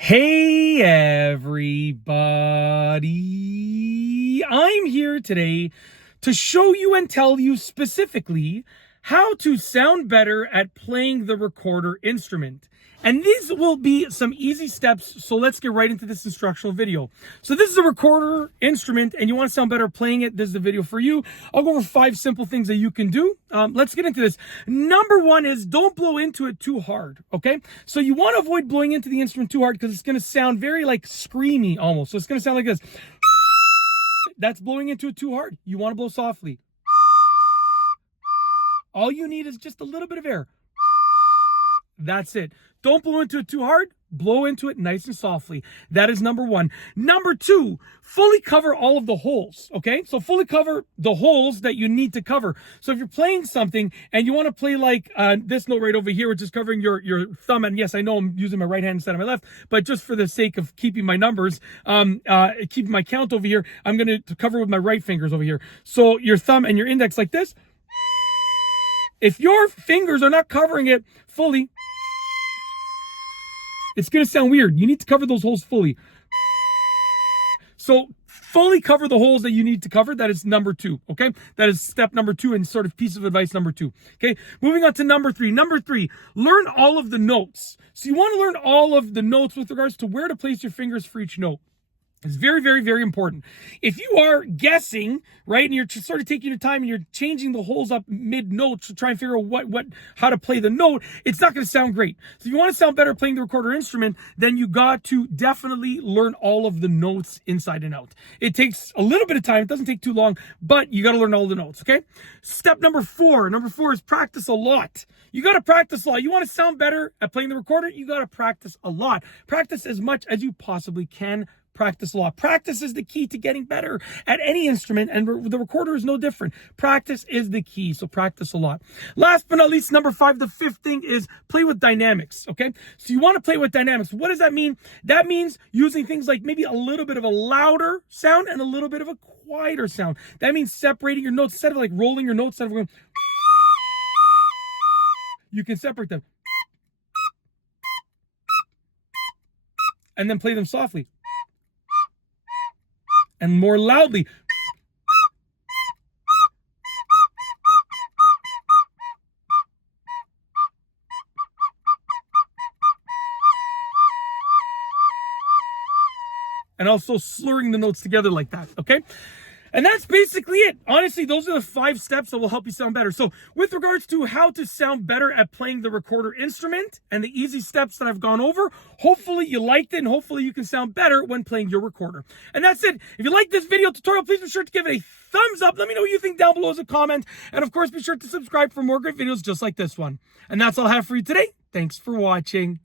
Hey everybody, I'm here today to show you and tell you specifically how to sound better at playing the recorder instrument. And these will be some easy steps, so let's get right into this instructional video. So this is a recorder instrument and you want to sound better playing it, this is the video for you. I'll go over 5 simple things that you can do. Let's get into this. Number 1 is don't blow into it too hard, okay? So you want to avoid blowing into the instrument too hard because it's going to sound very like screamy almost. So it's going to sound like this. That's blowing into it too hard. You want to blow softly. All you need is just a little bit of air. That's it. Don't blow into it too hard. Blow into it nice and softly. That is number 1. Number 2, fully cover all of the holes, okay? So fully cover the holes that you need to cover. So if you're playing something and you want to play like this note right over here, which is covering your thumb, and yes, I know I'm using my right hand instead of my left, but just for the sake of keeping my numbers, keeping my count over here, I'm going to cover with my right fingers over here. So your thumb and your index like this. If your fingers are not covering it fully, it's going to sound weird. You need to cover those holes fully. So fully cover the holes that you need to cover. That is number 2, okay? That is step number 2 and sort of piece of advice number 2, okay? Moving on to number 3. Number 3, learn all of the notes. So you want to learn all of the notes with regards to where to place your fingers for each note. It's very, very, very important. If you are guessing, right, and you're sort of taking your time and you're changing the holes up mid-note to try and figure out how to play the note, it's not going to sound great. So if you want to sound better playing the recorder instrument, then you got to definitely learn all of the notes inside and out. It takes a little bit of time. It doesn't take too long, but you got to learn all the notes, okay? Step number 4. Number 4 is practice a lot. You got to practice a lot. You want to sound better at playing the recorder? You got to practice a lot. Practice as much as you possibly can. Practice a lot. Practice is the key to getting better at any instrument, and the recorder is no different. Practice is the key, so practice a lot. Last but not least, number 5, the 5th thing is play with dynamics, okay? So you want to play with dynamics. What does that mean? That means using things like maybe a little bit of a louder sound and a little bit of a quieter sound. That means separating your notes. Instead of like rolling your notes, instead of going, you can separate them. And then play them softly. And more loudly. And also slurring the notes together like that, okay? And that's basically it. Honestly, those are the 5 steps that will help you sound better. So with regards to how to sound better at playing the recorder instrument and the easy steps that I've gone over, hopefully you liked it and hopefully you can sound better when playing your recorder. And that's it. If you like this video tutorial, please be sure to give it a thumbs up. Let me know what you think down below as a comment. And of course, be sure to subscribe for more great videos just like this one. And that's all I have for you today. Thanks for watching.